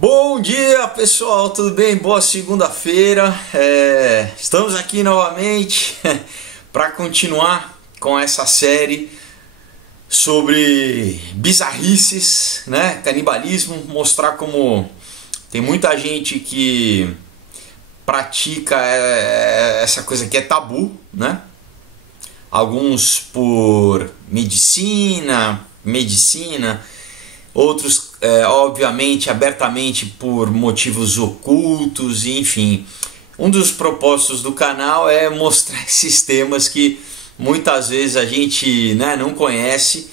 Bom dia pessoal, tudo bem? Boa segunda-feira. Estamos aqui novamente para continuar com essa série sobre bizarrices, né? Canibalismo, mostrar como tem muita gente que pratica essa coisa que é tabu, né? Alguns por medicina, outros obviamente abertamente por motivos ocultos, enfim. Um dos propósitos do canal é mostrar esses temas que muitas vezes a gente, né, não conhece,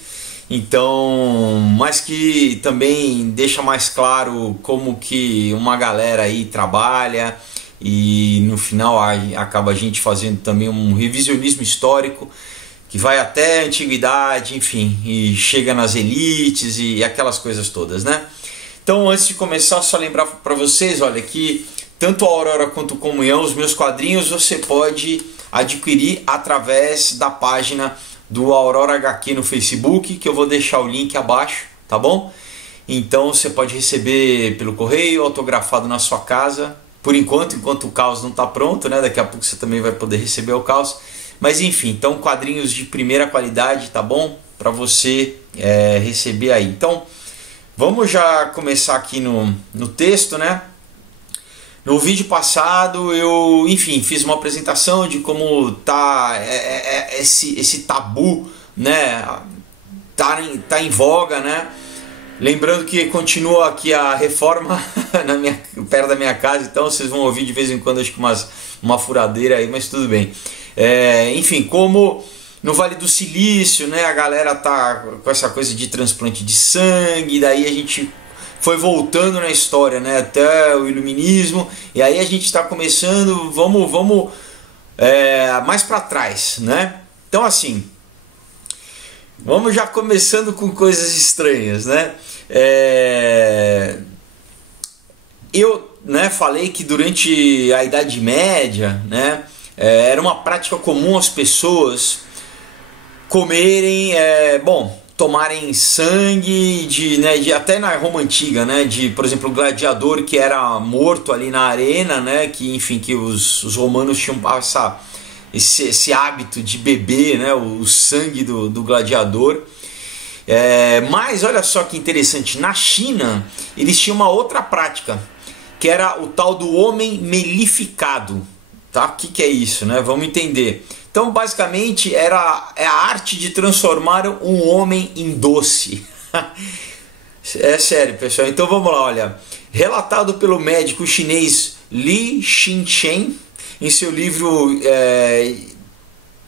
então, mas que também deixa mais claro como que uma galera aí trabalha, e no final acaba a gente fazendo também um revisionismo histórico que vai até a antiguidade, enfim, e chega nas elites e aquelas coisas todas, né? Então, antes de começar, só lembrar para vocês, olha, que tanto a Aurora quanto o Comunhão, os meus quadrinhos, você pode adquirir através da página do Aurora HQ no Facebook, que eu vou deixar o link abaixo, tá bom? Então, você pode receber pelo correio, autografado na sua casa, por enquanto o caos não está pronto, né? Daqui a pouco você também vai poder receber o caos. Mas enfim, então quadrinhos de primeira qualidade, tá bom? Para você receber aí. Então, vamos já começar aqui no texto, né? No vídeo passado eu, enfim, fiz uma apresentação de como tá esse tabu, né? Tá em voga, né? Lembrando que continua aqui a reforma perto da minha casa, então vocês vão ouvir de vez em quando, acho que uma furadeira aí, mas tudo bem. Enfim, como no Vale do Silício, né, a galera tá com essa coisa de transplante de sangue, daí a gente foi voltando na história, né, até o iluminismo, e aí a gente está começando, vamos mais para trás, né? Então assim, vamos já começando com coisas estranhas, né? Eu, né, falei que durante a Idade Média, né, era uma prática comum as pessoas comerem, tomarem sangue até na Roma Antiga, né, de, por exemplo, o gladiador que era morto ali na arena, né, que enfim, que os romanos tinham esse hábito de beber, né, o sangue do gladiador. Mas olha só que interessante, na China eles tinham uma outra prática, que era o tal do homem melificado. Tá? O que é isso, né? Vamos entender. Então, basicamente, é a arte de transformar um homem em doce. É sério, pessoal. Então, vamos lá, olha. Relatado pelo médico chinês Li Xinchen, em seu livro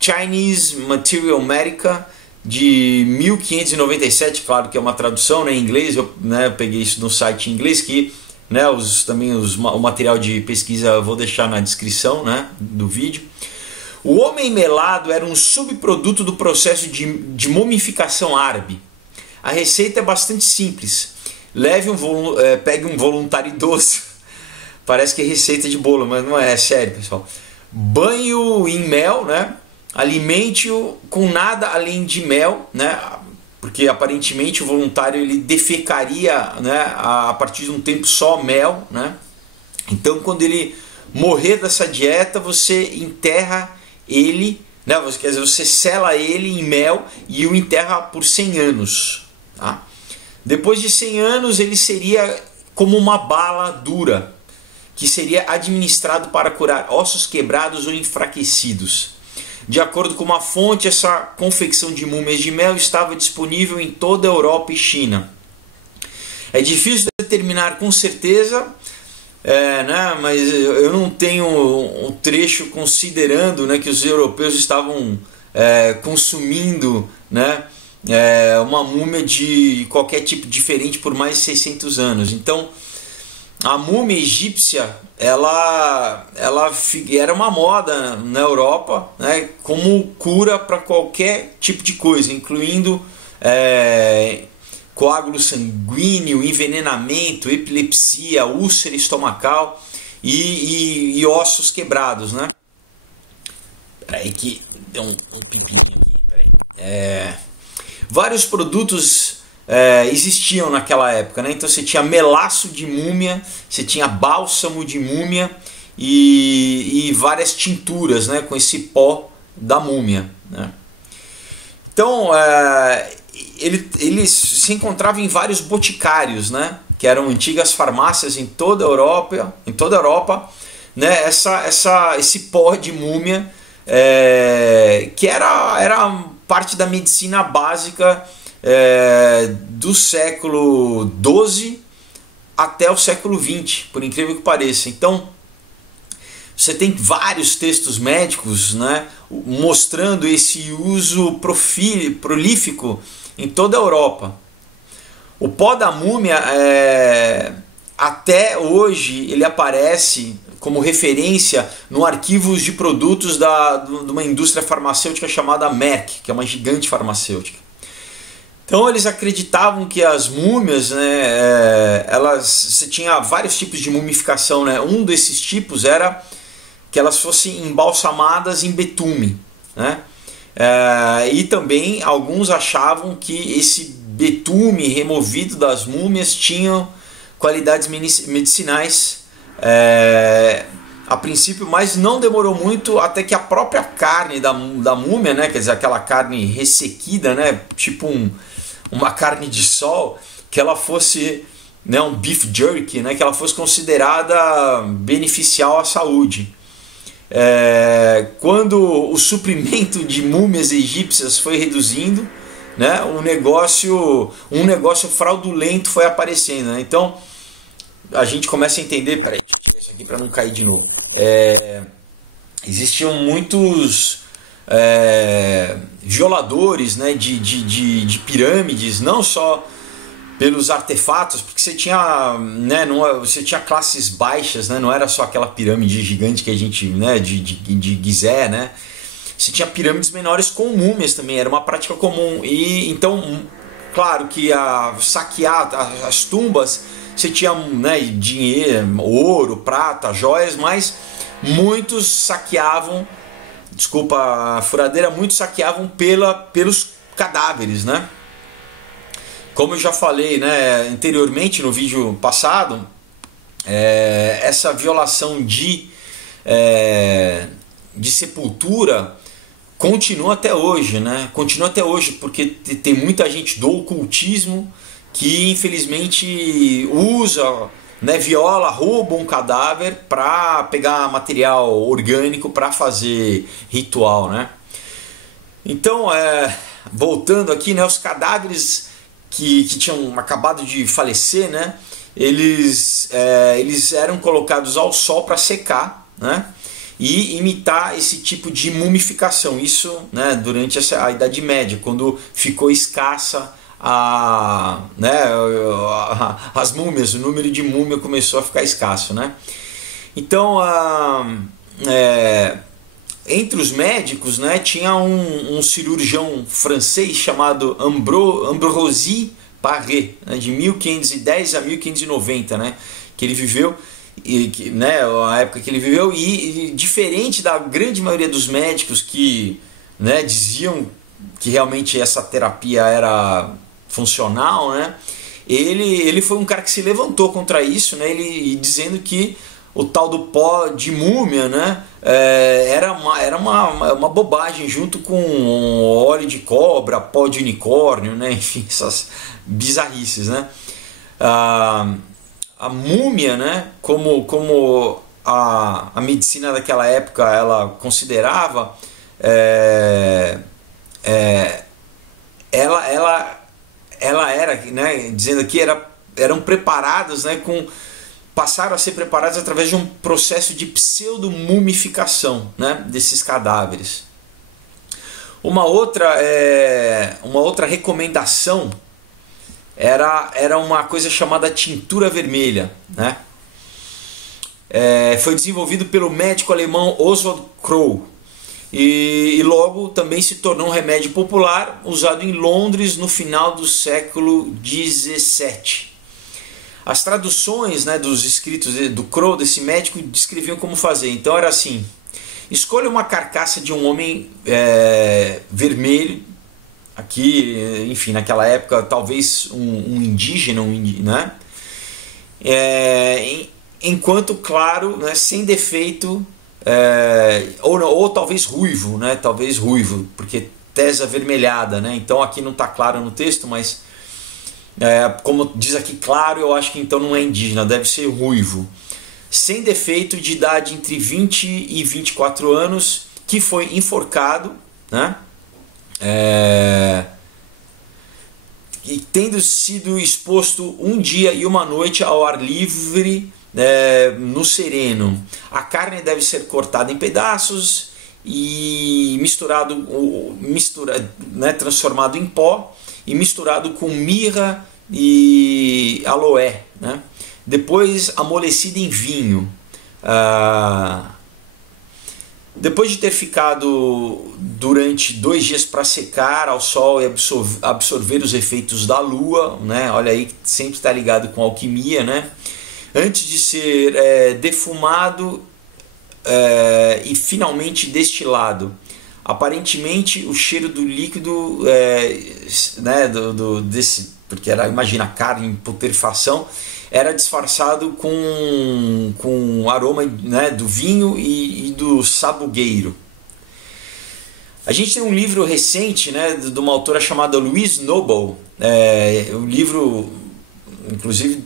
Chinese Material Medica, de 1597, claro que é uma tradução, né, em inglês, eu peguei isso no site em inglês, que o material de pesquisa eu vou deixar na descrição, né, do vídeo. O homem melado era um subproduto do processo de mumificação árabe. A receita é bastante simples. Pegue um voluntário idoso. Parece que é receita de bolo, mas não é sério, pessoal. Banho em mel, né? Alimente-o com nada além de mel, né? Porque aparentemente o voluntário ele defecaria, né, a partir de um tempo só mel, né? Então, quando ele morrer dessa dieta, você enterra ele, né? Quer dizer, você sela ele em mel e o enterra por 100 anos. Tá? Depois de 100 anos, ele seria como uma bala dura, que seria administrado para curar ossos quebrados ou enfraquecidos. De acordo com uma fonte, essa confecção de múmias de mel estava disponível em toda a Europa e China. É difícil determinar com certeza, né, mas eu não tenho um trecho considerando, né, que os europeus estavam consumindo, né, uma múmia de qualquer tipo diferente por mais de 600 anos. Então, a múmia egípcia ela era uma moda na Europa, né, como cura para qualquer tipo de coisa, incluindo coágulo sanguíneo, envenenamento, epilepsia, úlcera estomacal e ossos quebrados, né? Peraí que deu um pipininho aqui. Peraí. Vários produtos existiam naquela época, né? Então você tinha melaço de múmia, você tinha bálsamo de múmia e várias tinturas, né, com esse pó da múmia, né? Então ele se encontrava em vários boticários, né, que eram antigas farmácias em toda a Europa, né, esse pó de múmia que era parte da medicina básica do século XII até o século XX, por incrível que pareça. Então você tem vários textos médicos, né, mostrando esse uso prolífico em toda a Europa. O pó da múmia, até hoje, ele aparece como referência no arquivos de produtos de uma indústria farmacêutica chamada Merck, que é uma gigante farmacêutica. Então eles acreditavam que as múmias, né, você tinha vários tipos de mumificação, né? Um desses tipos era que elas fossem embalsamadas em betume, né? E também alguns achavam que esse betume removido das múmias tinham qualidades medicinais a princípio, mas não demorou muito até que a própria carne da múmia, né, quer dizer, aquela carne ressequida, né, tipo uma carne de sol, que ela fosse, né, um beef jerky, né, que ela fosse considerada beneficial à saúde. Quando o suprimento de múmias egípcias foi reduzindo, né, um negócio fraudulento foi aparecendo, né? Então a gente começa a entender, peraí, deixa eu tirar isso aqui para não cair de novo. Existiam muitos violadores, né, de pirâmides, não só pelos artefatos, porque você tinha, né, você tinha classes baixas, né, não era só aquela pirâmide gigante que a gente, né, de Gizé, né? Você tinha pirâmides menores com múmias também, era uma prática comum. E então, claro que saquear as tumbas, você tinha, né, dinheiro, ouro, prata, joias, mas muitos saqueavam, desculpa a furadeira, muitos saqueavam pelos cadáveres, né? Como eu já falei, né, anteriormente no vídeo passado, essa violação de sepultura continua até hoje, né? Continua até hoje porque tem muita gente do ocultismo que infelizmente usa, né, viola, rouba um cadáver para pegar material orgânico para fazer ritual, né? Então, voltando aqui, né, os cadáveres que tinham acabado de falecer, né, eles eram colocados ao sol para secar, né, e imitar esse tipo de mumificação. Isso, né, durante a Idade Média, quando ficou escassa as múmias, o número de múmia começou a ficar escasso, né? Então, entre os médicos, né, tinha um cirurgião francês chamado Ambroise Paré, né, de 1510 a 1590, né, que ele viveu, né, a época que ele viveu, e diferente da grande maioria dos médicos que, né, diziam que realmente essa terapia era funcional, né, ele foi um cara que se levantou contra isso, né, ele dizendo que o tal do pó de múmia, né, era uma bobagem, junto com óleo de cobra, pó de unicórnio, né, enfim, essas bizarrices, né. A múmia, né, como a medicina daquela época ela considerava, ela era, né, dizendo aqui, eram preparadas, né, passaram a ser preparadas através de um processo de pseudo-mumificação, né, desses cadáveres. Uma outra recomendação era uma coisa chamada tintura vermelha, né? Foi desenvolvido pelo médico alemão Oswald Crowe e logo também se tornou um remédio popular usado em Londres no final do século XVII. As traduções, né, dos escritos do Crowe, desse médico, descreviam como fazer. Então era assim: escolha uma carcaça de um homem vermelho, aqui, enfim, naquela época, talvez um indígena, né? Enquanto, claro, né, sem defeito, ou talvez ruivo, né? Talvez ruivo, porque tez avermelhada, né? Então aqui não está claro no texto, mas como diz aqui claro, eu acho que então não é indígena, deve ser ruivo. Sem defeito, de idade entre 20 e 24 anos, que foi enforcado, né? E tendo sido exposto um dia e uma noite ao ar livre, no sereno. A carne deve ser cortada em pedaços e transformado em pó e misturado com mirra e aloé, né? Depois amolecido em vinho. Depois de ter ficado durante 2 dias para secar ao sol e absorver os efeitos da lua, né? Olha aí, sempre está ligado com alquimia, né? Antes de ser defumado e finalmente destilado. Aparentemente o cheiro do líquido, né, porque imagina a carne em putrefação, era disfarçado com aroma, né, do vinho e do sabugueiro. A gente tem um livro recente, né, de uma autora chamada Louise Noble. O livro, inclusive,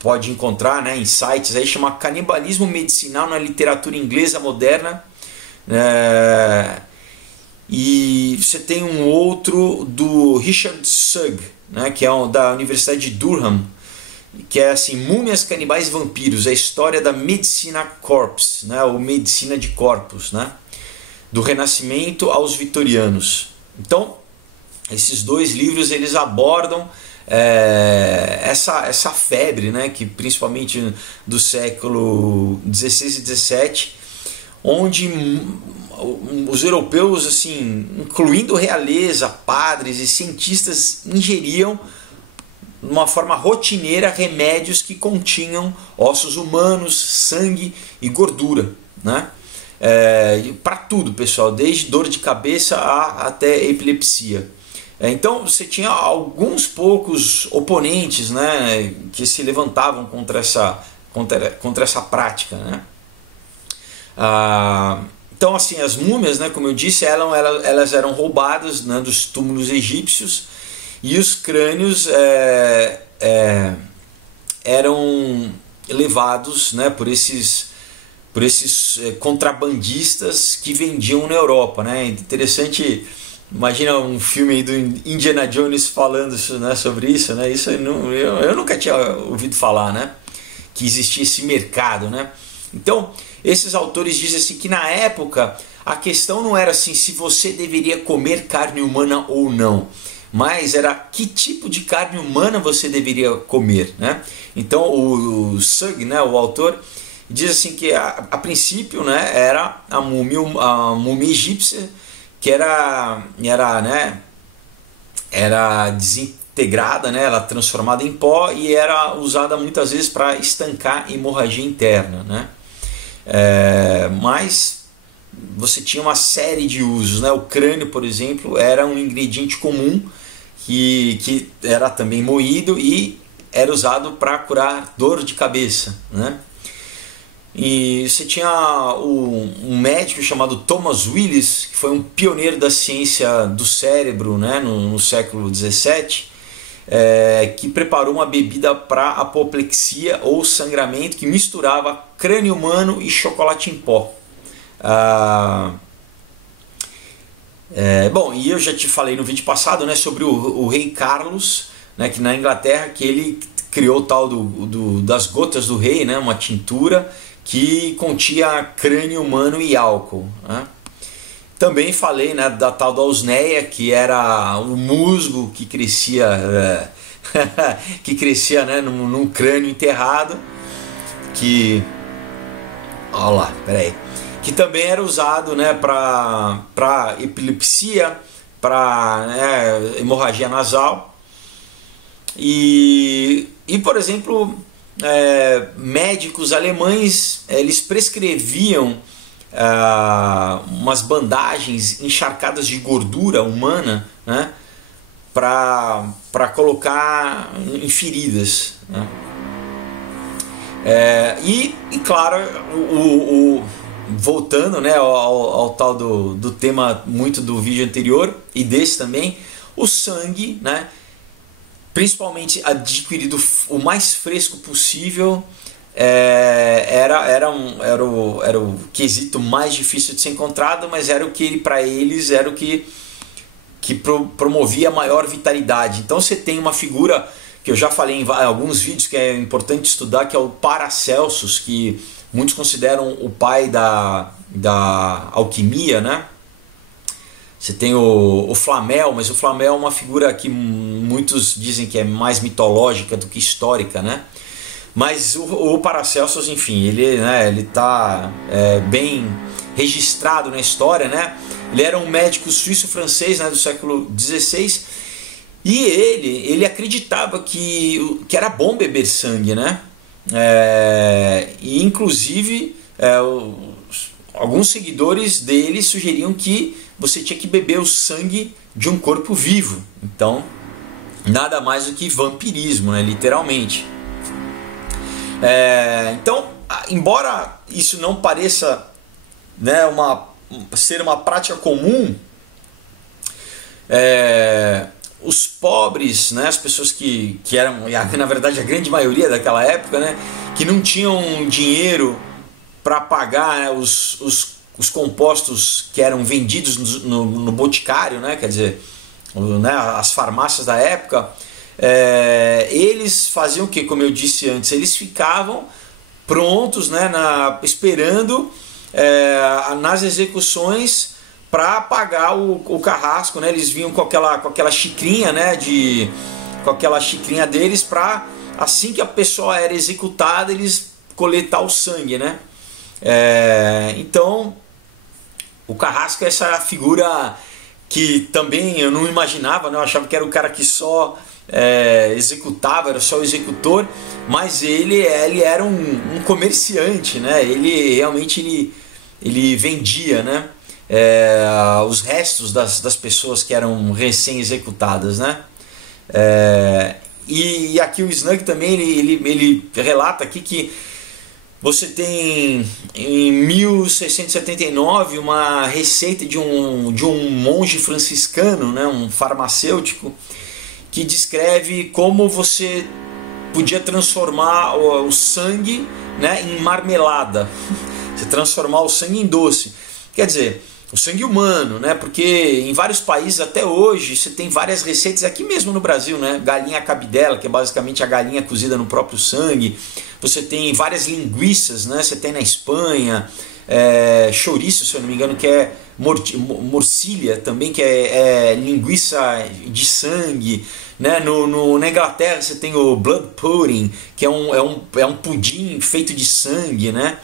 pode encontrar, né, em sites aí, chama Canibalismo Medicinal na Literatura Inglesa Moderna. E você tem um outro do Richard Sugg, né, que é da Universidade de Durham, que é assim, Múmias, Canibais e Vampiros, a história da medicina corpus, né, ou medicina de corpus, né, do Renascimento aos Vitorianos. Então, esses 2 livros eles abordam essa febre, né, que principalmente do século XVI e XVII, onde os europeus, assim, incluindo realeza, padres e cientistas, ingeriam de uma forma rotineira remédios que continham ossos humanos, sangue e gordura, né? Para tudo, pessoal, desde dor de cabeça até epilepsia. Então você tinha alguns poucos oponentes, né, que se levantavam contra essa prática, né? Então, assim, as múmias, né, como eu disse, elas eram roubadas, né, dos túmulos egípcios, e os crânios eram levados, né, por esses contrabandistas que vendiam na Europa, né? Interessante, imagina um filme aí do Indiana Jones falando, né, sobre isso, né? Isso eu nunca tinha ouvido falar, né, que existia esse mercado, né? Então, esses autores dizem assim que na época a questão não era assim se você deveria comer carne humana ou não, mas era que tipo de carne humana você deveria comer, né? Então o Sugg, né, o autor, diz assim que a princípio, né, era a múmia egípcia, que era desintegrada, né, ela transformada em pó e era usada muitas vezes para estancar hemorragia interna, né? Mas você tinha uma série de usos, né? O crânio, por exemplo, era um ingrediente comum que era também moído e era usado para curar dor de cabeça, né? E você tinha um médico chamado Thomas Willis, que foi um pioneiro da ciência do cérebro, né, no século XVII, que preparou uma bebida para apoplexia ou sangramento que misturava crânio humano e chocolate em pó. Bom, e eu já te falei no vídeo passado, né, sobre o rei Carlos, né, que na Inglaterra, que ele criou o tal das gotas do rei, né, uma tintura que continha crânio humano e álcool, né? Também falei, né, da tal da osneia, que era o musgo que crescia, né, num crânio enterrado, que também era usado, né, para epilepsia, para, né, hemorragia nasal e por exemplo, médicos alemães, eles prescreviam umas bandagens encharcadas de gordura humana, né, para colocar em feridas, né. E claro, voltando, né, ao tal do tema muito do vídeo anterior e desse também, o sangue, né, principalmente adquirido o mais fresco possível, era o quesito mais difícil de ser encontrado, mas era o que para eles era o que promovia maior vitalidade. Então você tem uma figura que eu já falei em alguns vídeos que é importante estudar, que é o Paracelsus, que muitos consideram o pai da alquimia, né? Você tem o Flamel, mas o Flamel é uma figura que muitos dizem que é mais mitológica do que histórica, né? Mas o Paracelsus, enfim, ele está bem registrado na história, né? Ele era um médico suíço-francês, né, do século XVI, e ele acreditava que era bom beber sangue, né? E inclusive alguns seguidores dele sugeriam que você tinha que beber o sangue de um corpo vivo. Então, nada mais do que vampirismo, né, literalmente. Então, embora isso não pareça, né, ser uma prática comum, os pobres, né, as pessoas que eram, na verdade, a grande maioria daquela época, né, que não tinham dinheiro para pagar, né, os compostos que eram vendidos no boticário, né, quer dizer, né, as farmácias da época, eles faziam o que? Como eu disse antes, eles ficavam prontos, né, esperando nas execuções para pagar o carrasco, né? Eles vinham com aquela xicrinha, né, com aquela xicrinha deles, para assim que a pessoa era executada, eles coletar o sangue, né? Então o carrasco é essa figura que também eu não imaginava, né? Eu achava que era o cara que só executava, era só o executor, mas ele era um comerciante, né? Ele realmente ele vendia, né, os restos das pessoas que eram recém-executadas, né? E aqui o Snug também ele relata aqui que você tem em 1679 uma receita de um monge franciscano, né, um farmacêutico, que descreve como você podia transformar o sangue, né, em marmelada. Você transformar o sangue em doce. Quer dizer, o sangue humano, né? Porque em vários países até hoje você tem várias receitas, aqui mesmo no Brasil, né? Galinha cabidela, que é basicamente a galinha cozida no próprio sangue. Você tem várias linguiças, né? Você tem na Espanha, chouriço, se eu não me engano, que é morcilha também, que é linguiça de sangue, né? Na Inglaterra você tem o blood pudding, que é um pudim feito de sangue, né?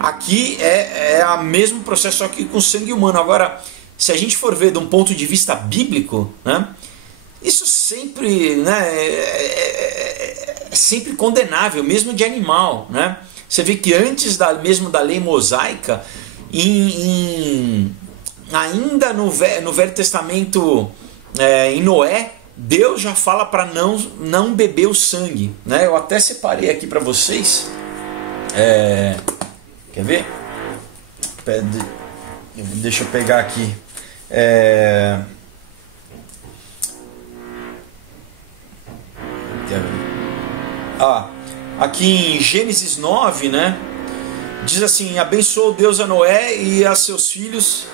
Aqui é o mesmo processo, só que com sangue humano. Agora, se a gente for ver de um ponto de vista bíblico, né, isso sempre, né, é sempre condenável, mesmo de animal, né? Você vê que antes mesmo da lei mosaica, ainda no Velho Testamento, em Noé, Deus já fala para não beber o sangue, né? Eu até separei aqui para vocês. Quer ver? Deixa eu pegar aqui. Aqui em Gênesis 9, né? Diz assim: abençoou Deus a Noé e a seus filhos.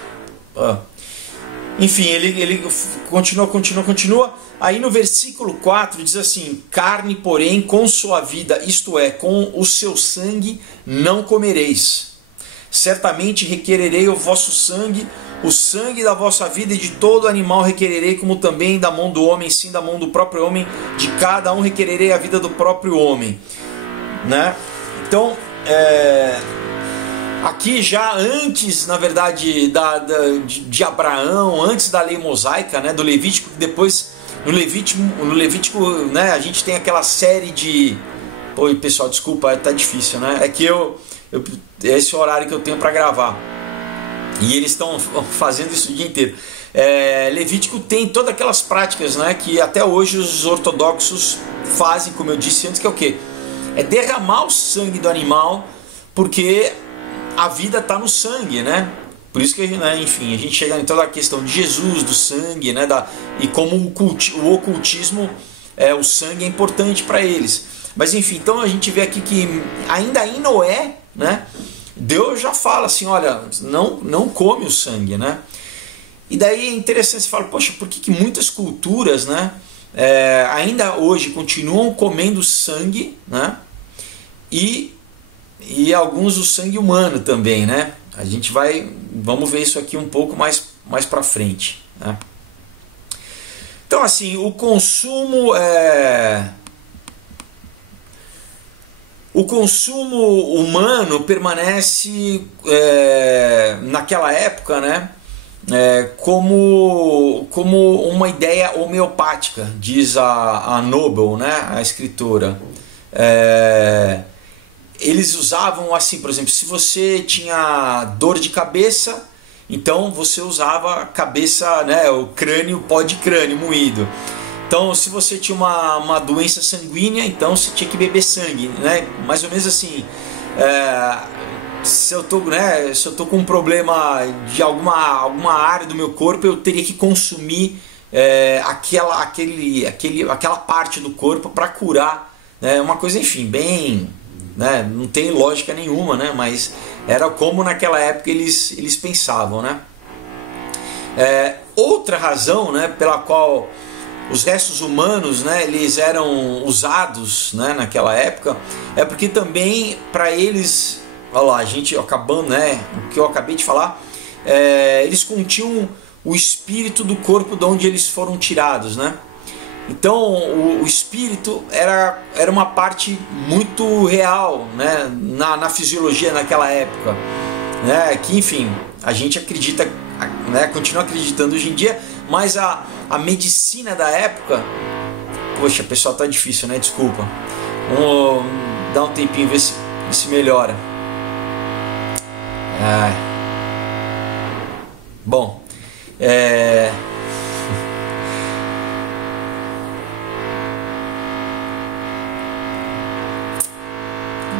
Enfim, ele continua. Aí no versículo 4 diz assim: carne, porém, com sua vida, isto é, com o seu sangue, não comereis. Certamente requererei o vosso sangue, o sangue da vossa vida, e de todo animal requererei, como também da mão do homem, sim, da mão do próprio homem, de cada um requererei a vida do próprio homem, né? Então, aqui já antes, na verdade, de Abraão, antes da lei mosaica, né, do Levítico, depois no Levítico, né, a gente tem aquela série de... Oi, pessoal, desculpa, tá difícil, né? É que eu é esse horário que eu tenho para gravar. E eles estão fazendo isso o dia inteiro. Levítico tem todas aquelas práticas, né, que até hoje os ortodoxos fazem, como eu disse antes, que é o quê? É derramar o sangue do animal, porque a vida está no sangue, né? Por isso que, né, enfim, a gente chega em toda a questão de Jesus, do sangue, né, e como o ocultismo, o sangue é importante para eles. Mas enfim, então a gente vê aqui que ainda em Noé, né, Deus já fala assim, olha, não come o sangue, né? E daí é interessante, você fala, poxa, por que muitas culturas, né, ainda hoje continuam comendo sangue, né? E alguns o sangue humano também, né? A gente vamos ver isso aqui um pouco mais para frente, né? Então assim, o consumo humano permanece naquela época, né? Como uma ideia homeopática, diz a Noble, né, a escritora. Eles usavam assim, por exemplo, se você tinha dor de cabeça, então você usava a cabeça, né, o crânio, pó de crânio moído. Então, se você tinha uma doença sanguínea, então você tinha que beber sangue, né? Mais ou menos assim. Se eu tô com um problema de alguma área do meu corpo, eu teria que consumir aquela parte do corpo para curar, né? Uma coisa, enfim, bem, né? Não tem lógica nenhuma, né? Mas era como naquela época eles pensavam, né? Outra razão, né, pela qual os restos humanos, né, eles eram usados, né, naquela época, é porque também para eles, olha lá, a gente acabando, né, o que eu acabei de falar, eles continham o espírito do corpo de onde eles foram tirados, né? Então o espírito era uma parte muito real, né, na fisiologia naquela época, né, que enfim a gente acredita, né, continua acreditando hoje em dia, mas a medicina da época, poxa, pessoal, tá difícil, né? Desculpa. Vamos dar um tempinho, ver se melhora. Bom,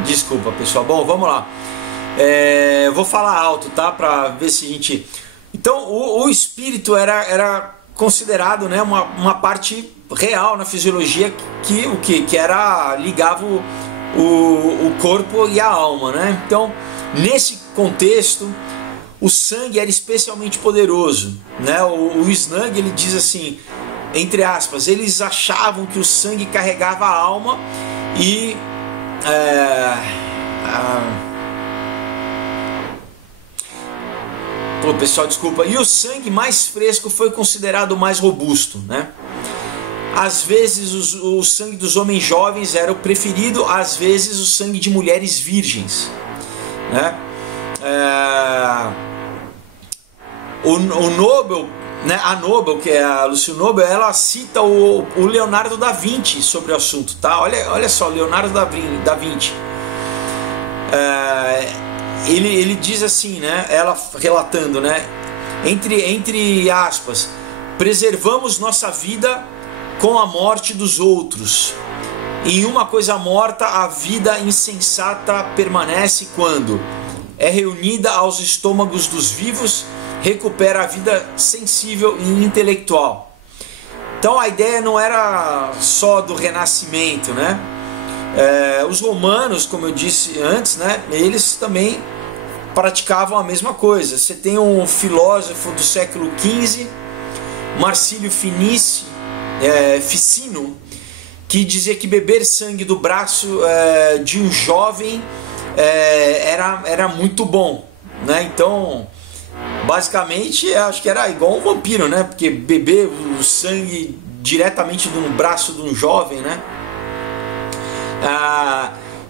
desculpa, pessoal. Bom, vamos lá. Eu vou falar alto, tá? Para ver se a gente... Então, o espírito era considerado, né, uma parte real na fisiologia que ligava o corpo e a alma, né? Então, nesse contexto, o sangue era especialmente poderoso, né? O Snug, ele diz assim, entre aspas, eles achavam que o sangue carregava a alma e pessoal, desculpa. E o sangue mais fresco foi considerado o mais robusto, né? Às vezes o sangue dos homens jovens era o preferido, às vezes o sangue de mulheres virgens, né? O Nobel, né? A Nobel, que é a Lucy Nobel, ela cita o Leonardo da Vinci sobre o assunto, tá? Olha só, Leonardo da Vinci. Ele diz assim, né, ela relatando, né, entre aspas, preservamos nossa vida com a morte dos outros. Em uma coisa morta, a vida insensata permanece quando é reunida aos estômagos dos vivos, recupera a vida sensível e intelectual. Então a ideia não era só do renascimento, né? Os romanos, como eu disse antes, né, eles também praticavam a mesma coisa. Você tem um filósofo do século XV, Marcílio Ficino, que dizia que beber sangue do braço de um jovem era muito bom, né? Então, basicamente, acho que era igual um vampiro, né? Porque beber o sangue diretamente no braço de um jovem, né?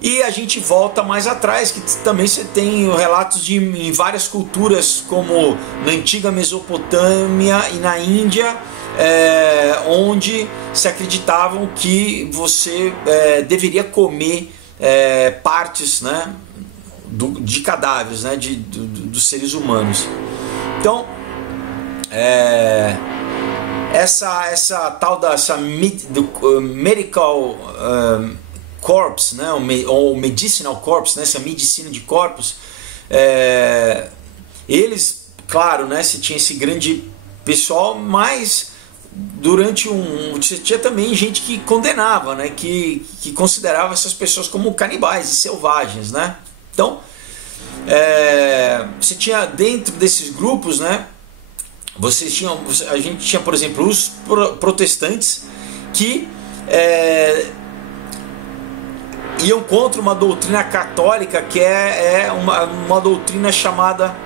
E a gente volta mais atrás, que também você tem relatos em várias culturas, como na antiga Mesopotâmia e na Índia, onde se acreditavam que você deveria comer partes, né, de cadáveres, né, dos seres humanos. Então, essa tal do medical corpse, né, ou medicinal corpse, né, essa medicina de corpos, eles, claro, né, se tinha esse grande pessoal, mas durante tinha também gente que condenava, né, que considerava essas pessoas como canibais e selvagens, né? Então, você tinha dentro desses grupos, né, a gente tinha, por exemplo, os protestantes que iam contra uma doutrina católica que é uma doutrina chamada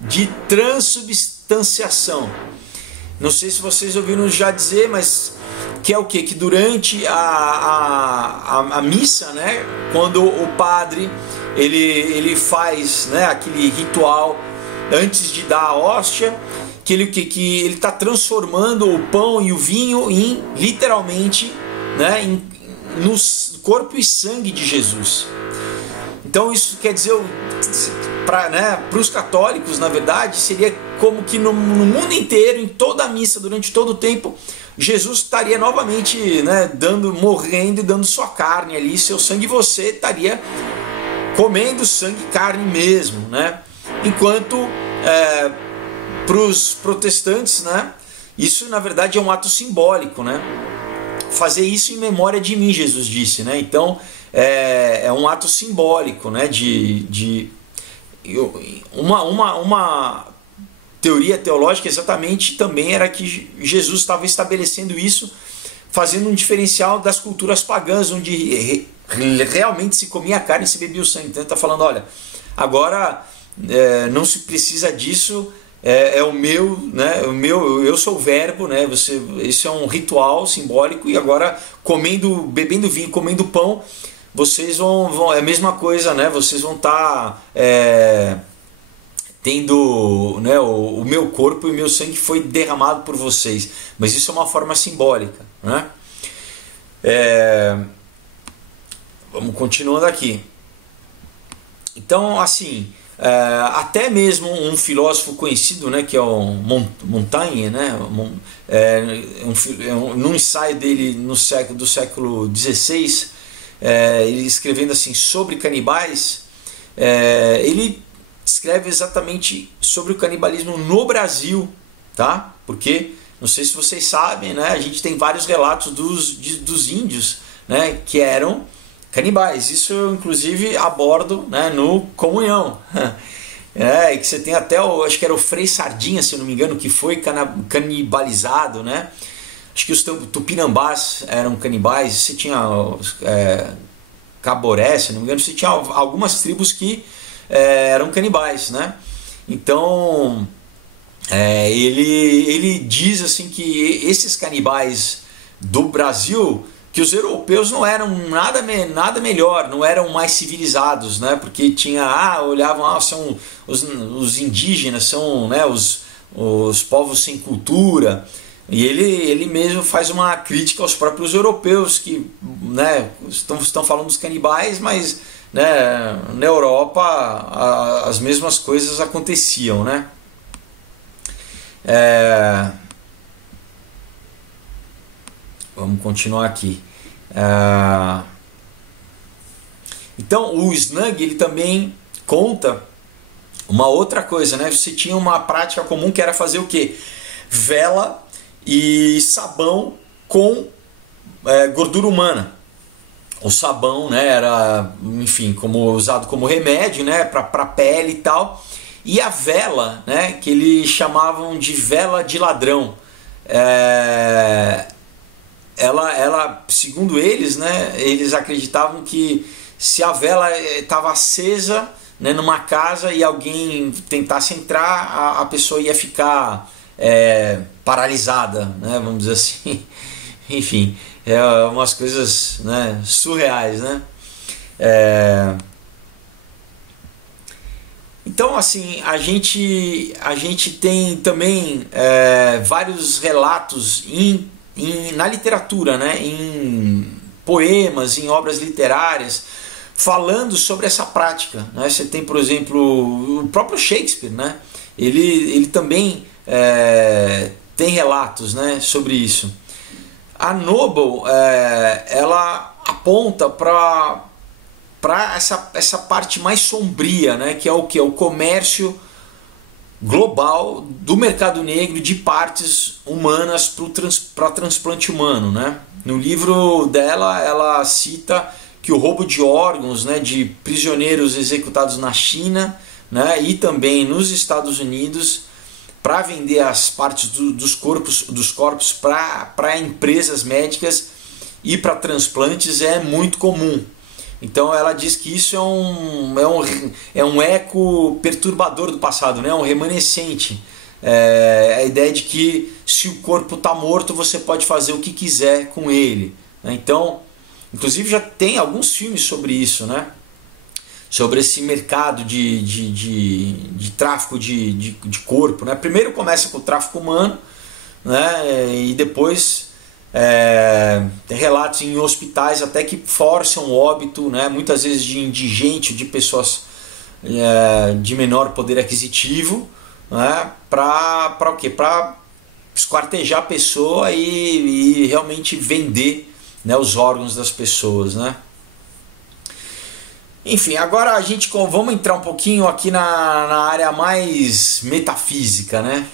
de transubstanciação. Não sei se vocês ouviram já dizer, mas que é o quê? Que durante a missa, né, quando o padre ele faz, né, aquele ritual antes de dar a hóstia, que ele está transformando o pão e o vinho em, literalmente, né, no corpo e sangue de Jesus. Então isso quer dizer, para os católicos, na verdade, seria como que no mundo inteiro, em toda a missa, durante todo o tempo, Jesus estaria novamente, né, morrendo e dando sua carne ali, seu sangue, e você estaria comendo sangue e carne mesmo, né? Enquanto para os protestantes, né, isso na verdade é um ato simbólico, né? Fazer isso em memória de mim, Jesus disse, né? Então é um ato simbólico, né? Uma teoria teológica exatamente também era que Jesus estava estabelecendo isso, fazendo um diferencial das culturas pagãs, onde realmente se comia carne e se bebia o sangue. Então ele está falando, olha, agora não se precisa disso, o meu, né? Eu sou o verbo, né? Isso é um ritual simbólico, e agora bebendo vinho, comendo pão, vocês vão é a mesma coisa, né? Vocês vão estar tendo, né, o meu corpo e o meu sangue foi derramado por vocês, mas isso é uma forma simbólica, né? Vamos continuando aqui. Então, assim, até mesmo um filósofo conhecido, né, que é o Montaigne, né, num ensaio dele do século XVI, ele escrevendo assim sobre canibais, ele escreve exatamente sobre o canibalismo no Brasil, tá? Porque, não sei se vocês sabem, né, a gente tem vários relatos dos índios, né, que eram canibais. Isso eu inclusive abordo, né, no Comunhão. E que você tem até acho que era o Frei Sardinha, se eu não me engano, que foi canibalizado, né? Acho que os tupinambás eram canibais. Você tinha Caboré, se eu não me engano, você tinha algumas tribos que eram canibais, né? Então ele diz assim que esses canibais do Brasil, que os europeus não eram nada melhor, não eram mais civilizados, né? Porque olhavam, são os indígenas, são, né, os povos sem cultura. E ele mesmo faz uma crítica aos próprios europeus que, né, estão falando dos canibais, mas, né, na Europa as mesmas coisas aconteciam, né? Vamos continuar aqui. Então o Snug ele também conta uma outra coisa, né? Você tinha uma prática comum que era fazer o quê? Vela e sabão com gordura humana. O sabão, né, era, enfim, usado como remédio, né, para pele e tal. E a vela, né, que eles chamavam de vela de ladrão, ela, segundo eles, né, eles acreditavam que se a vela estava acesa, né, numa casa e alguém tentasse entrar, a pessoa ia ficar paralisada, né, vamos dizer assim. Enfim, umas coisas, né, surreais, né? Então, assim, a gente tem também vários relatos na literatura, né, em poemas, em obras literárias, falando sobre essa prática, né? Você tem, por exemplo, o próprio Shakespeare, né? Ele também tem relatos, né, sobre isso. A Noble, ela aponta para essa parte mais sombria, né, que é o que? O comércio global do mercado negro de partes humanas para transplante humano, né? No livro dela, ela cita que o roubo de órgãos, né, de prisioneiros executados na China, né, e também nos Estados Unidos, para vender as partes dos corpos para empresas médicas e para transplantes é muito comum. Então ela diz que isso é um eco perturbador do passado, né? Um remanescente. A ideia de que se o corpo está morto, você pode fazer o que quiser com ele, né? Então, inclusive já tem alguns filmes sobre isso, né? Sobre esse mercado de tráfico de corpo, né? Primeiro começa com o tráfico humano, né? E depois tem relatos em hospitais até que forçam o óbito, né? Muitas vezes de indigente, de pessoas de menor poder aquisitivo, né? Para o quê? Para esquartejar a pessoa e realmente vender, né, os órgãos das pessoas, né? Enfim, agora vamos entrar um pouquinho aqui na área mais metafísica, né?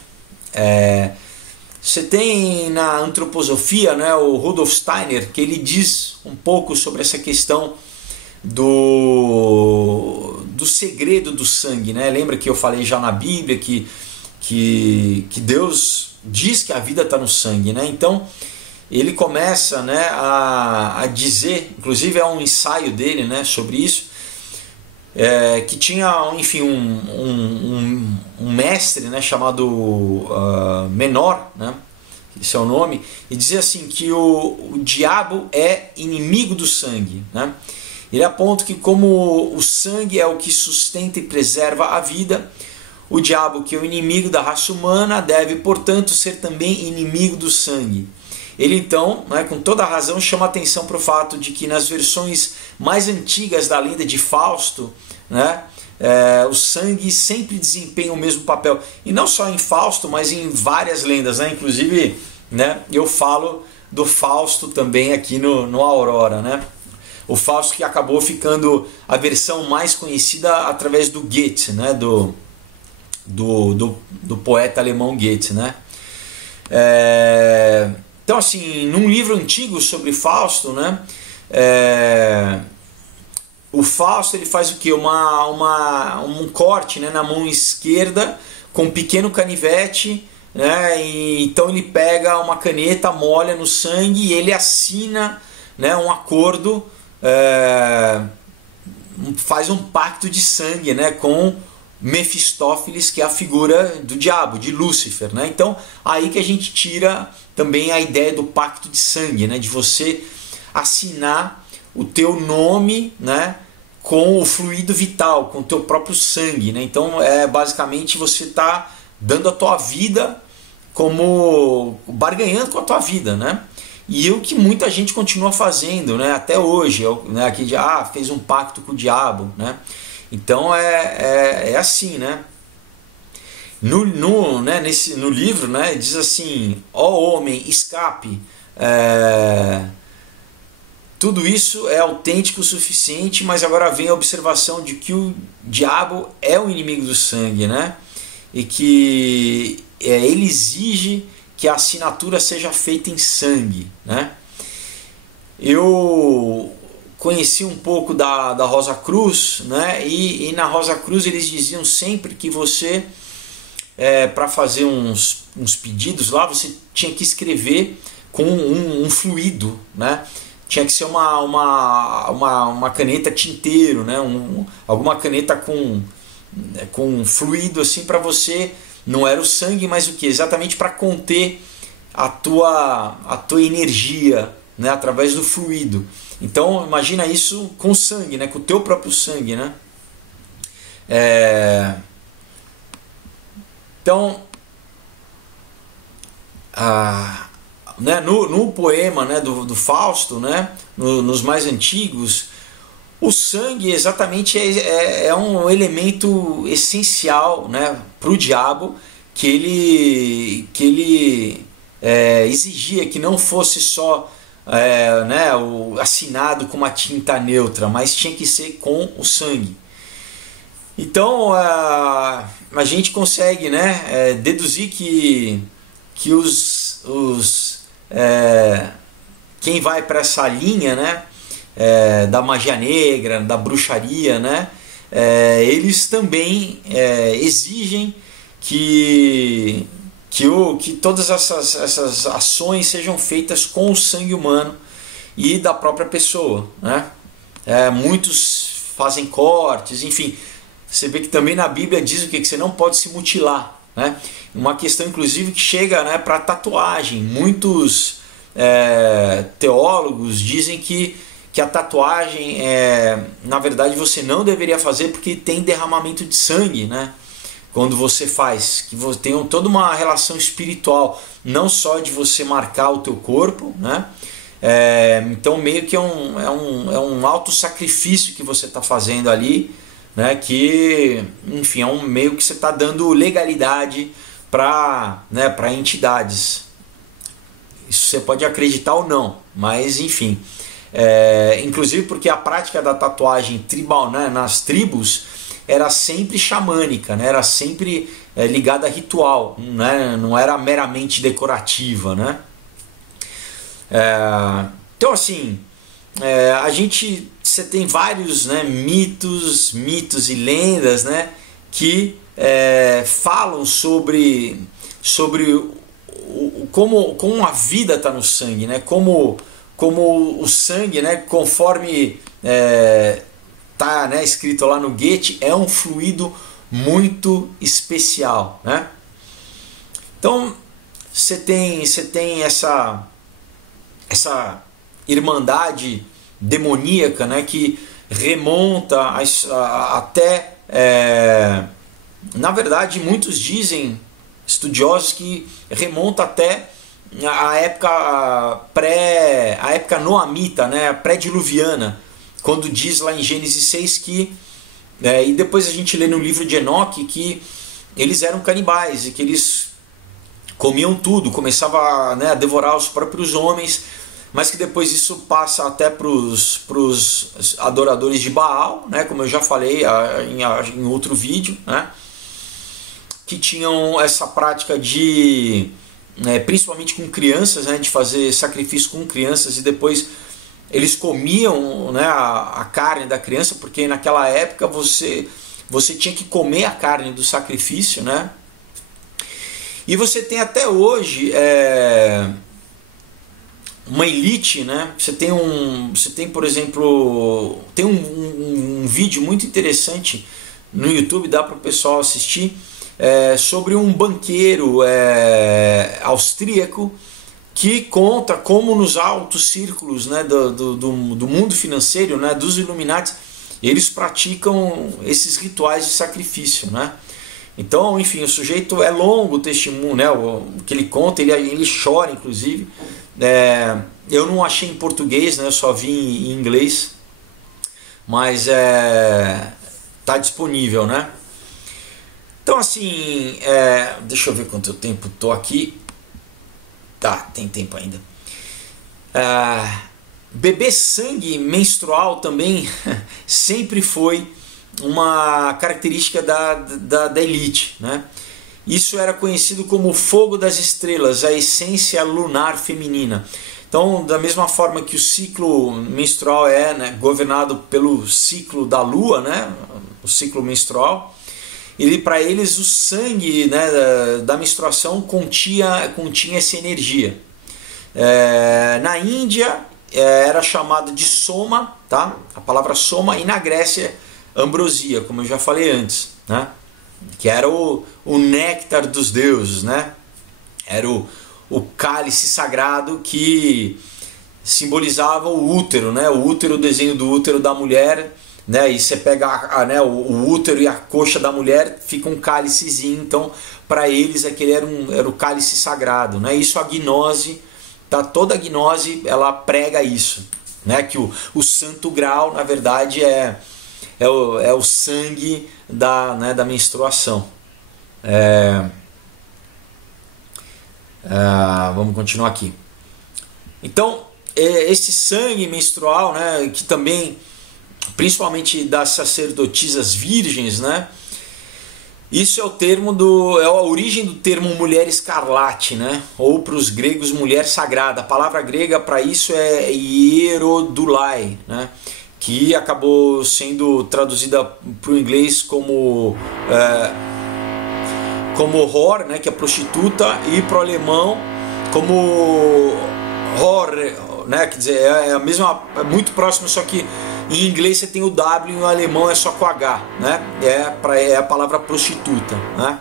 Você tem na antroposofia, né, o Rudolf Steiner, que ele diz um pouco sobre essa questão do segredo do sangue, né? Lembra que eu falei já na Bíblia que Deus diz que a vida está no sangue, né? Então ele começa, né, a dizer, inclusive é um ensaio dele, né, sobre isso, que tinha, enfim, um mestre, né, chamado Menor, né, esse é o nome, e dizia assim que o diabo é inimigo do sangue, né? Ele aponta que como o sangue é o que sustenta e preserva a vida, o diabo, que é o inimigo da raça humana, deve, portanto, ser também inimigo do sangue. Ele então, né, com toda a razão, chama atenção para o fato de que nas versões mais antigas da lenda de Fausto, né, o sangue sempre desempenha o mesmo papel. E não só em Fausto, mas em várias lendas, né? Inclusive, né, eu falo do Fausto também aqui no Aurora, né? O Fausto que acabou ficando a versão mais conhecida através do Goethe, né, do poeta alemão Goethe, né? Então, assim, num livro antigo sobre Fausto, né, o Fausto ele faz o que? Um corte, né, na mão esquerda com um pequeno canivete, né, e então ele pega uma caneta, molha no sangue e ele assina, né, um acordo, faz um pacto de sangue, né, com Mefistófeles, que é a figura do diabo, de Lúcifer, né? Então aí que a gente tira também a ideia do pacto de sangue, né? De você assinar o teu nome, né, com o fluido vital, com o teu próprio sangue, né? Então basicamente você está dando a tua vida, como barganhando com a tua vida, né? E o que muita gente continua fazendo, né, até hoje, né, aqui fez um pacto com o diabo, né? Então é assim, né? No livro, né, diz assim: ó homem, escape, tudo isso é autêntico o suficiente, mas agora vem a observação de que o diabo é o inimigo do sangue, né? E que ele exige que a assinatura seja feita em sangue, né? Eu conheci um pouco da Rosa Cruz, né? E na Rosa Cruz eles diziam sempre que você, para fazer uns pedidos lá, você tinha que escrever com um fluido, né? Tinha que ser uma caneta tinteiro, né? Alguma caneta com fluido assim, para você, não era o sangue, mas o que? Exatamente para conter a tua energia, né? Através do fluido. Então imagina isso com sangue, né? Com o teu próprio sangue, né? Então né, no poema, né, do Fausto, né, nos mais antigos, o sangue exatamente é um elemento essencial, né, para o diabo, que ele exigia que não fosse só né, assinado com uma tinta neutra, mas tinha que ser com o sangue. Então a gente consegue, né, deduzir que quem vai para essa linha, né, da magia negra, da bruxaria, né, eles também exigem que todas essas ações sejam feitas com o sangue humano e da própria pessoa, né? Muitos fazem cortes, enfim. Você vê que também na Bíblia diz o que você não pode se mutilar, né? Uma questão inclusive que chega, né, para tatuagem. Muitos teólogos dizem que a tatuagem na verdade você não deveria fazer porque tem derramamento de sangue, né? Quando você faz, que você tem toda uma relação espiritual, não só de você marcar o teu corpo, né? Então meio que é um auto sacrifício que você está fazendo ali, né? Que, enfim, meio que você está dando legalidade para, né, para entidades. Isso você pode acreditar ou não, mas enfim. Inclusive porque a prática da tatuagem tribal, né, nas tribos era sempre xamânica, né? Era sempre ligada a ritual, né? Não era meramente decorativa, né? Então assim, você tem vários, né, mitos e lendas, né, que falam sobre como a vida está no sangue, né? Como o sangue, né, conforme tá, né, escrito lá no Goethe, é um fluido muito especial, né? Então você tem essa irmandade demoníaca, né, que remonta até na verdade muitos dizem, estudiosos, que remonta até a época noamita, né, pré-diluviana, quando diz lá em Gênesis 6 que, e depois a gente lê no livro de Enoque, que eles eram canibais e que eles comiam tudo, começavam a devorar os próprios homens, mas que depois isso passa até para os adoradores de Baal, né, como eu já falei em outro vídeo, né, que tinham essa prática de, principalmente com crianças, né, de fazer sacrifício com crianças, e depois eles comiam, né, a carne da criança, porque naquela época você tinha que comer a carne do sacrifício, né? E você tem até hoje uma elite, né? Você tem, por exemplo, tem um vídeo muito interessante no YouTube, dá para o pessoal assistir, sobre um banqueiro austríaco que conta como nos altos círculos, né, do mundo financeiro, né, dos Illuminati, eles praticam esses rituais de sacrifício, né? Então, enfim, o sujeito é longo o testemunho, né, o que ele conta, ele chora, inclusive. Eu não achei em português, né, eu só vi em inglês, mas tá disponível, né? Então, assim, deixa eu ver quanto tempo tô aqui. Tá, tem tempo ainda. Beber sangue menstrual também sempre foi uma característica da elite, né? Isso era conhecido como o fogo das estrelas, a essência lunar feminina. Então, da mesma forma que o ciclo menstrual né, governado pelo ciclo da lua, né, o ciclo menstrual, para eles o sangue, né, da menstruação continha essa energia. Na Índia era chamado de soma, tá? A palavra soma, e na Grécia ambrosia, como eu já falei antes, né? Que era o néctar dos deuses, né? Era o cálice sagrado que simbolizava o útero, né? O útero, o desenho do útero da mulher, né? E você pega né, o útero e a coxa da mulher, fica um cálicezinho. Então para eles aquele era o cálice sagrado, né? Isso a gnose tá? Toda a gnose ela prega isso, né? Que o santo grau, na verdade, é o sangue da menstruação. Vamos continuar aqui. Então, esse sangue menstrual, né, que também, principalmente das sacerdotisas virgens, né, isso é a origem do termo mulher escarlate, né, ou para os gregos mulher sagrada. A palavra grega para isso é hierodulai, né, que acabou sendo traduzida para o inglês como whore, né, que é prostituta, e para o alemão como whore, né, quer dizer, é a mesma, é muito próximo, só que em inglês você tem o W e no alemão é só com H, né, é a palavra prostituta, né.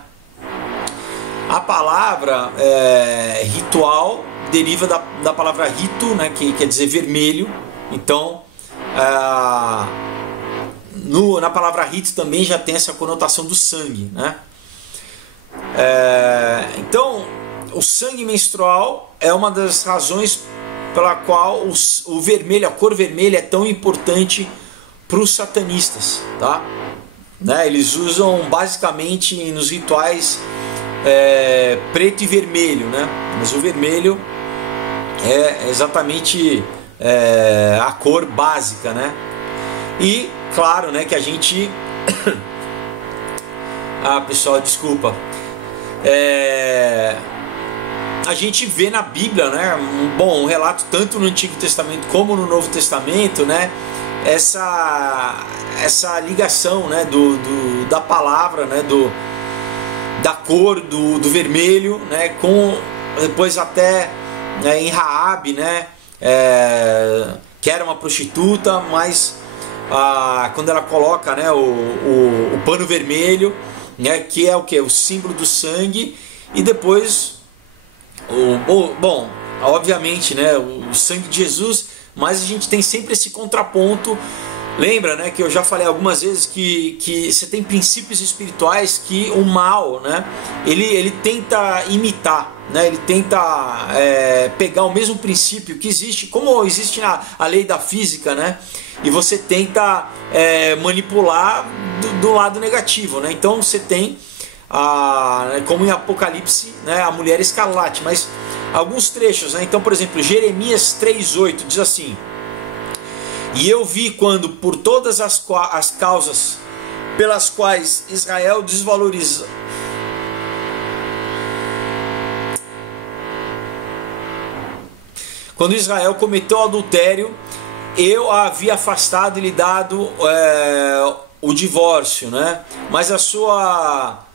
A palavra ritual deriva da palavra rito, né, que quer dizer vermelho. Então na palavra rito também já tem essa conotação do sangue, né. Então, o sangue menstrual é uma das razões pela qual o vermelho, a cor vermelha é tão importante para os satanistas, tá? Né? Eles usam basicamente nos rituais preto e vermelho, né? Mas o vermelho é exatamente a cor básica, né? E claro, né, que a gente pessoal, desculpa. A gente vê na Bíblia, né, um relato tanto no Antigo Testamento como no Novo Testamento, né, essa ligação, né, da palavra, né, da cor do vermelho, né, com depois até, né, em Raabe, né, que era uma prostituta, mas quando ela coloca, né, o pano vermelho, né, que é o que? O símbolo do sangue, e depois bom, obviamente, né, o sangue de Jesus, mas a gente tem sempre esse contraponto. Lembra, né, que eu já falei algumas vezes que você tem princípios espirituais que o mal, né, ele tenta imitar, né, ele tenta pegar o mesmo princípio que existe, como existe a lei da física, né, e você tenta manipular do lado negativo, né. Então você tem como em Apocalipse, né, a mulher escarlate, mas alguns trechos, né. Então, por exemplo, Jeremias 3:8 diz assim: e eu vi quando por todas as causas pelas quais Israel desvaloriza quando Israel cometeu adultério, eu a havia afastado e lhe dado o divórcio, né? Mas a sua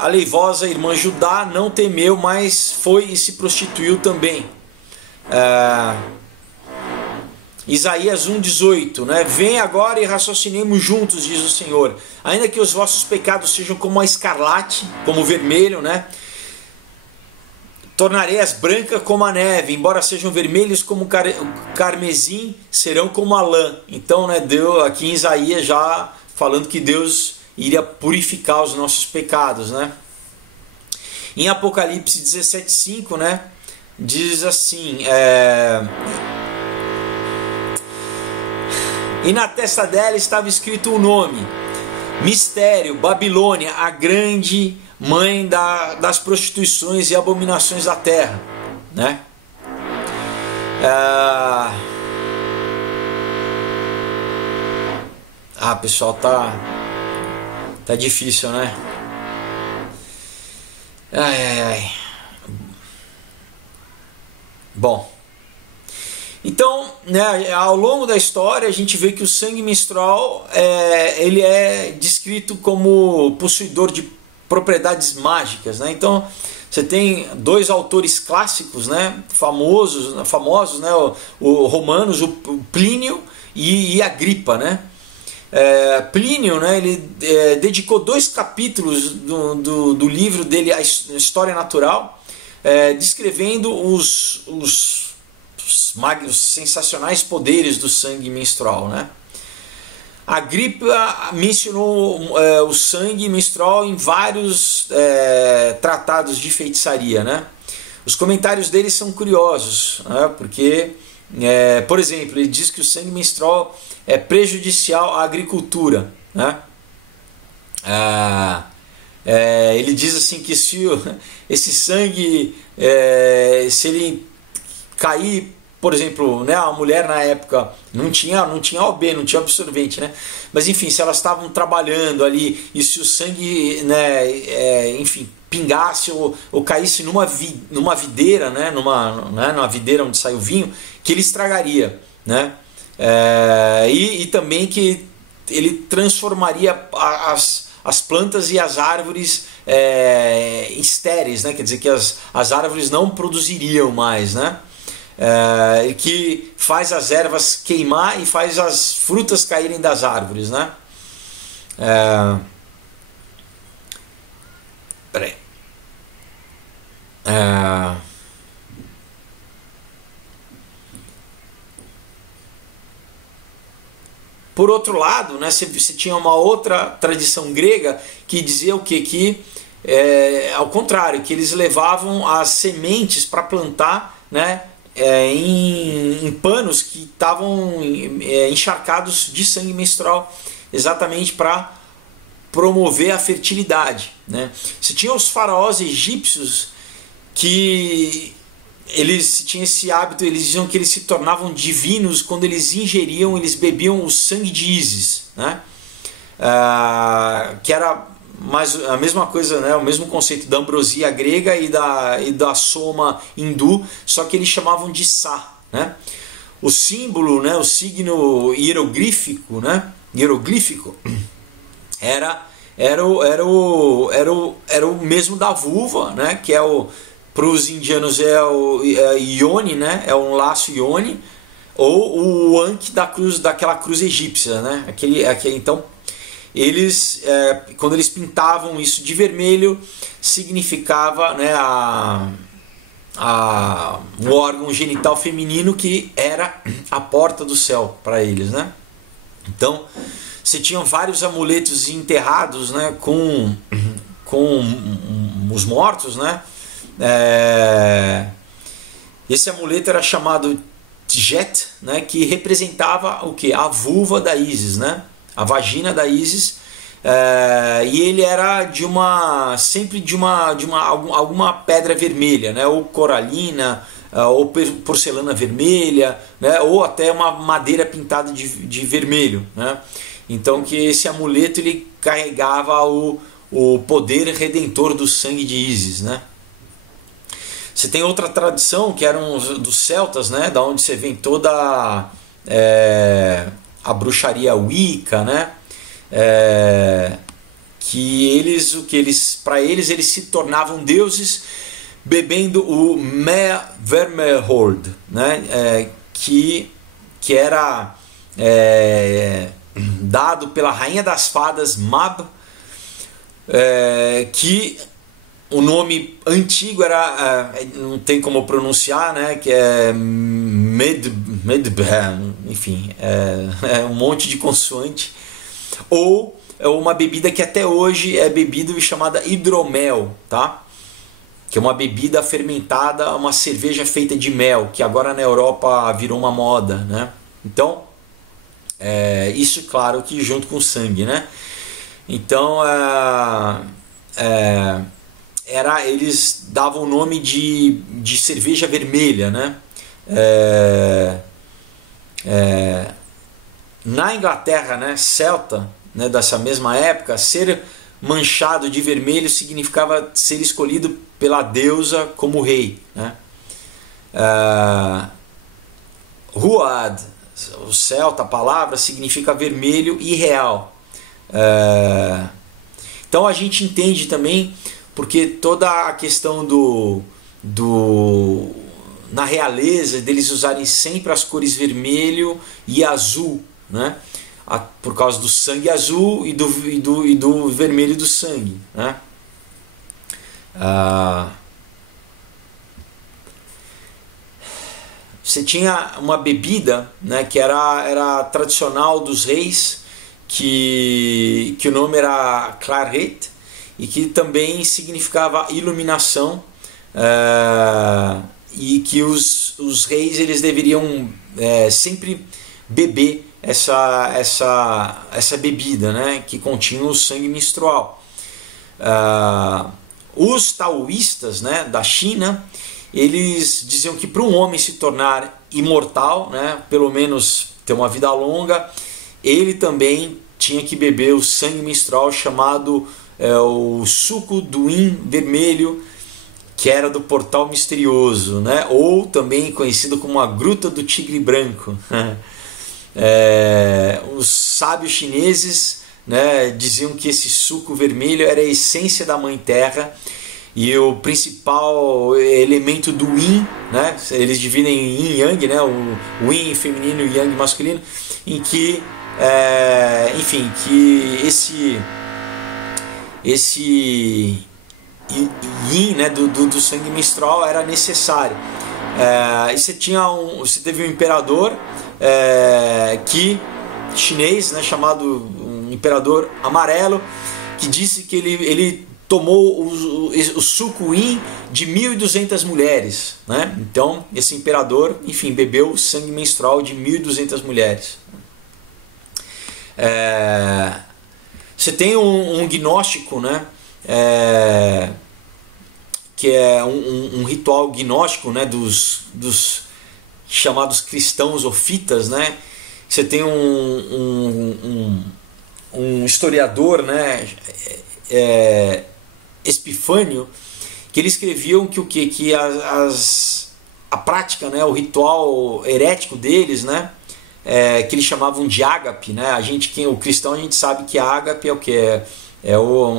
aleivosa irmã Judá não temeu, mas foi e se prostituiu também. Isaías 1:18, né? Vem agora e raciocinemos juntos, diz o Senhor. Ainda que os vossos pecados sejam como a escarlate, como o vermelho, né? Tornarei-as brancas como a neve, embora sejam vermelhos como o carmesim, serão como a lã. Então, né, Deus aqui em Isaías já falando que Deus iria purificar os nossos pecados, né? Em Apocalipse 17:5, né, diz assim: e na testa dela estava escrito o nome: Mistério, Babilônia, a grande mãe das prostituições e abominações da terra, né? Pessoal, tá difícil, né? Bom, então, né, ao longo da história a gente vê que o sangue menstrual ele é descrito como possuidor de propriedades mágicas, né? Então você tem dois autores clássicos, né, famosos, né, o romanos, o Plínio e Agripa, né? Plínio, né, ele dedicou 2 capítulos do livro dele, a História Natural, descrevendo os sensacionais poderes do sangue menstrual, né? Agripa mencionou o sangue menstrual em vários tratados de feitiçaria, né? Os comentários dele são curiosos, né? Porque, por exemplo, ele diz que o sangue menstrual é prejudicial à agricultura, né? Ele diz assim que se esse sangue, se ele cair, por exemplo, né, a mulher na época não tinha OB, não tinha absorvente, né? Mas enfim, se elas estavam trabalhando ali e se o sangue, né, enfim, pingasse ou caísse numa videira, né, numa videira onde sai o vinho, que ele estragaria, né? E também que ele transformaria as plantas e as árvores estéreis, né? Quer dizer que as árvores não produziriam mais, né? Que faz as ervas queimar e faz as frutas caírem das árvores, né? Peraí. Por outro lado, né, você tinha uma outra tradição grega que dizia o quê? Que, ao contrário, que eles levavam as sementes para plantar, né, em panos que estavam encharcados de sangue menstrual, exatamente para promover a fertilidade, né? Você tinha os faraós egípcios que eles tinham esse hábito, eles diziam que eles se tornavam divinos quando eles ingeriam, eles bebiam o sangue de Ísis, né? Que era mais a mesma coisa, né? O mesmo conceito da ambrosia grega e da soma hindu, só que eles chamavam de Sá, né? O símbolo, né? O signo hieroglífico, né? Era o mesmo da vulva, né? Que para os indianos é o Ione, né? É um laço Ione, ou o Ankh daquela cruz egípcia, né? Então, eles, quando eles pintavam isso de vermelho, significava, né, o órgão genital feminino, que era a porta do céu para eles, né? Então, você tinha vários amuletos enterrados, né, com os mortos, né? Esse amuleto era chamado Tjet, né, que representava o que? A vulva da Ísis, né? A vagina da Ísis, e ele era sempre de alguma pedra vermelha, né? Ou coralina, ou porcelana vermelha, né? Ou até uma madeira pintada de vermelho, né? Então que esse amuleto ele carregava o poder redentor do sangue de Ísis, né? Você tem outra tradição que eram dos celtas, né? Da onde você vem toda a bruxaria Wicca, né? Para eles se tornavam deuses bebendo o Vermerhold, né? Que era dado pela rainha das fadas Mab, que o nome antigo era, não tem como pronunciar, né? Que é enfim, um monte de consoante, ou é uma bebida que até hoje é bebida chamada hidromel, tá? Que é uma bebida fermentada, uma cerveja feita de mel, que agora na Europa virou uma moda, né? Então, isso, claro, que junto com o sangue, né? Então, eles davam o nome de cerveja vermelha, né? Na Inglaterra, né, celta, né, dessa mesma época, ser manchado de vermelho significava ser escolhido pela deusa como rei, né? Ruad, o celta, a palavra, significa vermelho e real. Então a gente entende também porque toda a questão na realeza deles usarem sempre as cores vermelho e azul, né? Por causa do sangue azul e do vermelho do sangue, né? Você tinha uma bebida, né, que era tradicional dos reis, que o nome era claret, e que também significava iluminação, e que os reis eles deveriam sempre beber essa bebida, né, que continha o sangue menstrual. Os taoístas, né, da China, eles diziam que para um homem se tornar imortal, né, pelo menos ter uma vida longa, ele também tinha que beber o sangue menstrual chamado o suco do yin vermelho, que era do portal misterioso, né, ou também conhecido como a gruta do tigre branco. Os sábios chineses, né, diziam que esse suco vermelho era a essência da Mãe Terra e o principal elemento do yin, né, eles dividem em yin e yang, né, o yin feminino e o yang masculino, em que, enfim, que esse yin, né, do sangue menstrual era necessário. E você teve um imperador chinês, né, chamado um imperador amarelo, que disse que ele tomou o suco yin de 1.200 mulheres, né? Então esse imperador, enfim, bebeu o sangue menstrual de 1.200 mulheres. Você tem um gnóstico, né, que é um ritual gnóstico, né, dos chamados cristãos ofitas, né? Você tem um historiador, né, Epifânio, que ele escreviam que a prática, né, o ritual herético deles, né, que eles chamavam de ágape, né? O cristão, a gente sabe que a ágape é o que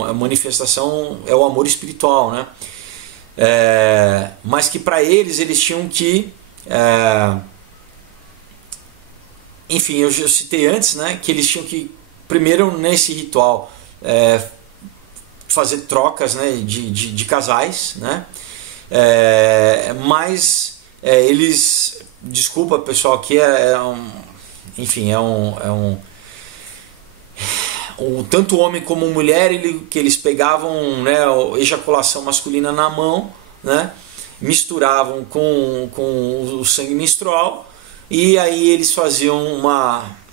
a manifestação, é o amor espiritual, né? Mas que para eles tinham que enfim, eu já citei antes, né, que eles tinham que primeiro nesse ritual fazer trocas, né, de casais, né, mas eles, desculpa pessoal, que enfim, tanto o homem como a mulher, que eles pegavam, né, a ejaculação masculina na mão, né, misturavam com o sangue menstrual, e aí eles faziam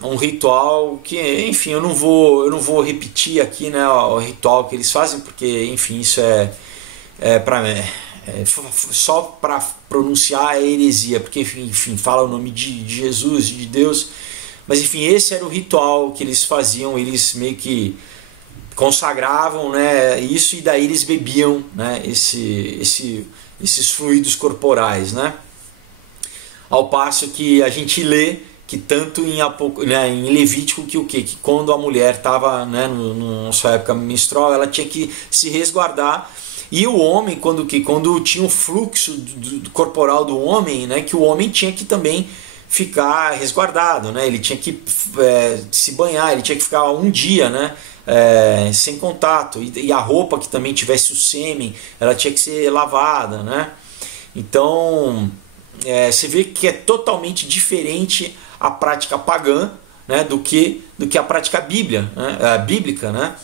um ritual que, enfim, eu não vou repetir aqui, né, o ritual que eles fazem, porque, enfim, isso só para pronunciar é heresia, porque, enfim, fala o nome de Jesus, de Deus, mas, enfim, esse era o ritual que eles faziam, eles meio que consagravam, né, isso, e daí eles bebiam, né, esses fluidos corporais, né? Ao passo que a gente lê que tanto em Levítico que quando a mulher estava, né, na sua época menstrual, ela tinha que se resguardar, e o homem quando tinha o fluxo corporal do homem, né, que o homem tinha que também ficar resguardado, né, ele tinha que se banhar, ele tinha que ficar um dia, né, sem contato, e a roupa que também tivesse o sêmen, ela tinha que ser lavada, né? Então você vê que é totalmente diferente a prática pagã, né, do que a prática bíblica, né?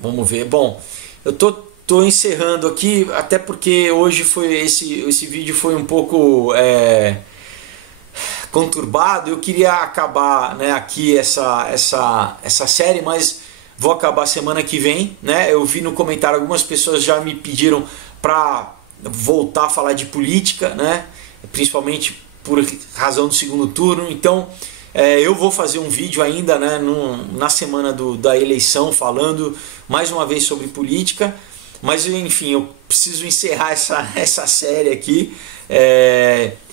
Vamos ver. Bom, eu tô encerrando aqui, até porque hoje esse vídeo foi um pouco conturbado. Eu queria acabar, né, aqui essa série, mas vou acabar semana que vem, né? Eu vi no comentário, algumas pessoas já me pediram para voltar a falar de política, né? Principalmente por razão do segundo turno. Então eu vou fazer um vídeo ainda, né, na semana da eleição, falando mais uma vez sobre política. Mas enfim, eu preciso encerrar essa série aqui.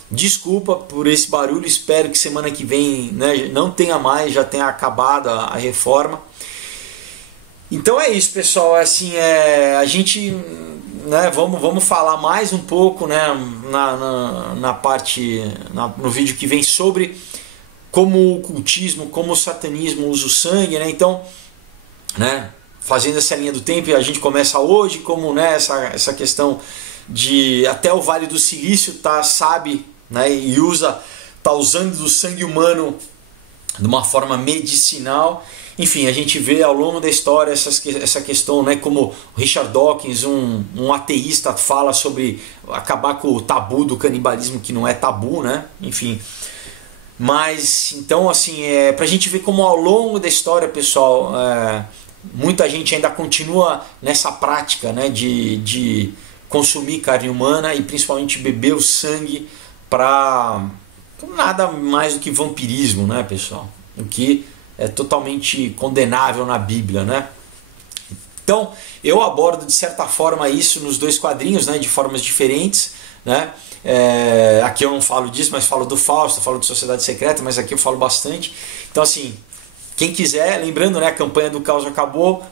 Desculpa por esse barulho, espero que semana que vem, né, não tenha mais, já tenha acabado a reforma. Então é isso, pessoal. Assim, a gente, né, vamos falar mais um pouco, né, no vídeo que vem, sobre como o ocultismo, como o satanismo usa o sangue, né? Então, né, fazendo essa linha do tempo, a gente começa hoje, como, né, essa questão de até o Vale do Silício sabe, né, e tá usando do sangue humano de uma forma medicinal. enfim, a gente vê ao longo da história essa questão, né, como Richard Dawkins, um ateísta, fala sobre acabar com o tabu do canibalismo, que não é tabu, né? Enfim. Mas, então, assim, pra gente ver como ao longo da história, pessoal, muita gente ainda continua nessa prática, né, de consumir carne humana e principalmente beber o sangue para nada mais do que vampirismo, né, pessoal? O que é totalmente condenável na Bíblia, né? Então, eu abordo de certa forma isso nos dois quadrinhos, né, de formas diferentes, né? Aqui eu não falo disso, mas falo do Fausto, falo de Sociedade Secreta, mas aqui eu falo bastante. Então, assim, quem quiser, lembrando, né, a campanha do Caos acabou,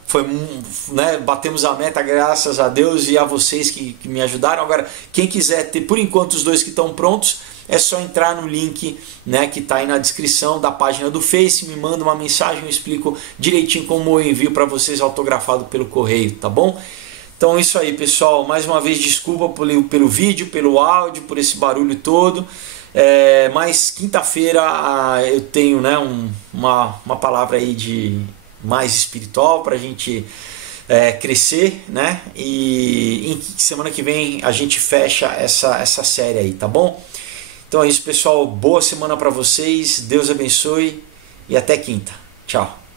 né, batemos a meta, graças a Deus e a vocês que me ajudaram. Agora, quem quiser ter, por enquanto, os dois que estão prontos, é só entrar no link, né, que está aí na descrição da página do Face, me manda uma mensagem, eu explico direitinho como eu envio para vocês autografado pelo correio, tá bom? Então é isso aí, pessoal. Mais uma vez, desculpa pelo vídeo, pelo áudio, por esse barulho todo. Mas quinta-feira eu tenho, né, uma palavra aí de mais espiritual para a gente crescer, né? E semana que vem a gente fecha essa série aí, tá bom? Então é isso, pessoal. Boa semana para vocês. Deus abençoe e até quinta. Tchau.